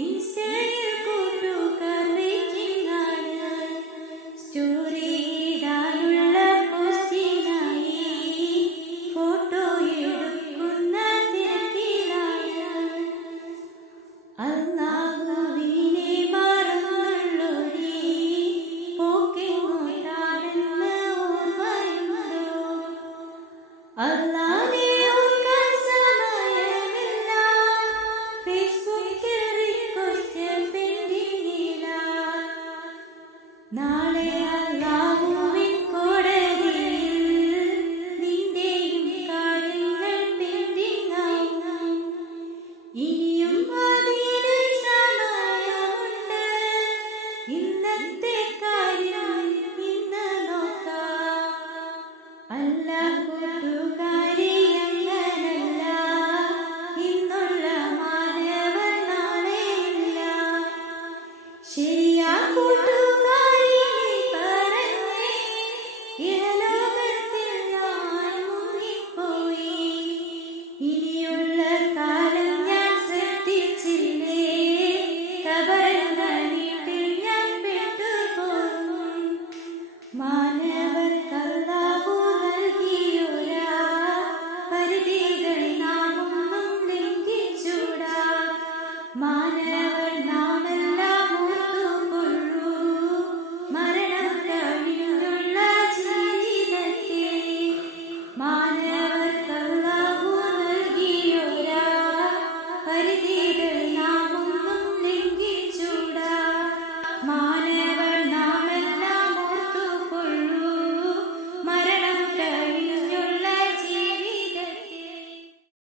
ഇൻസ്റ്റയിൽ കൂട്ടുകാർ വെയിറ്റിംഗാണ്. സ്റ്റോറി ഇടാനുള്ള പോസ്റ്റിനായി ഫോട്ടോ എടുക്കുന്ന തിരക്കിലാണ്. അല്ലാഹുവിനെ മറന്നുള്ളൊരീ പോക്കെങ്ങോട്ടാണെന്ന് ഓർമ്മയുണ്ടോ? അല്ലാഹുവേ ഓർക്കാൻ സമയമില്ല. ഫേസ്ബുക്കിൽ റിക്വസ്റ്റ് പെൻഡിങ്ങിലാ. നാളെ അല്ലാഹുവിൻ കോടതിയിൽ നിന്റെയും കാര്യങ്ങൾ പെൻഡിങ്ങാവും. ഇനിയും അതിന് സമയമുണ്ട്. ഇന്നത്തെ കാര്യം ഇന്ന് നോക്കാം. അല്ല കൂട്ടുകാരി, അങ്ങനല്ല. ഇന്നുള്ള മാനവർ നാളെയില്ല. ശരിയാ കൂട്ടുകാരി, നീ പറഞ്ഞേ. ഇഹലോകത്തിൽ ഞാൻ മുങ്ങിപ്പോയി. ഇനിയുള്ള കാലം ഞാൻ ശ്രദ്ധിച്ചില്ലേ. കബറെന്ന വീട്ടിൽ ഞാൻ പെട്ടുപോകും. മാനവർക്ക് അല്ലാഹു നൽകിയൊരാ പരിധികൾ നാം ഒന്നും ലംഘിച്ചൂടാ. മാനവർ നാമെല്ലാം ഓർത്തുകൊള്ളൂ. മരണം കഴിഞ്ഞുള്ള ജീവിതത്തിൽ മാനവർക്ക് അല്ലാഹു നൽകിയൊരാ പരിധികൾ നാം ഒന്നും ലംഘിച്ചൂടാ.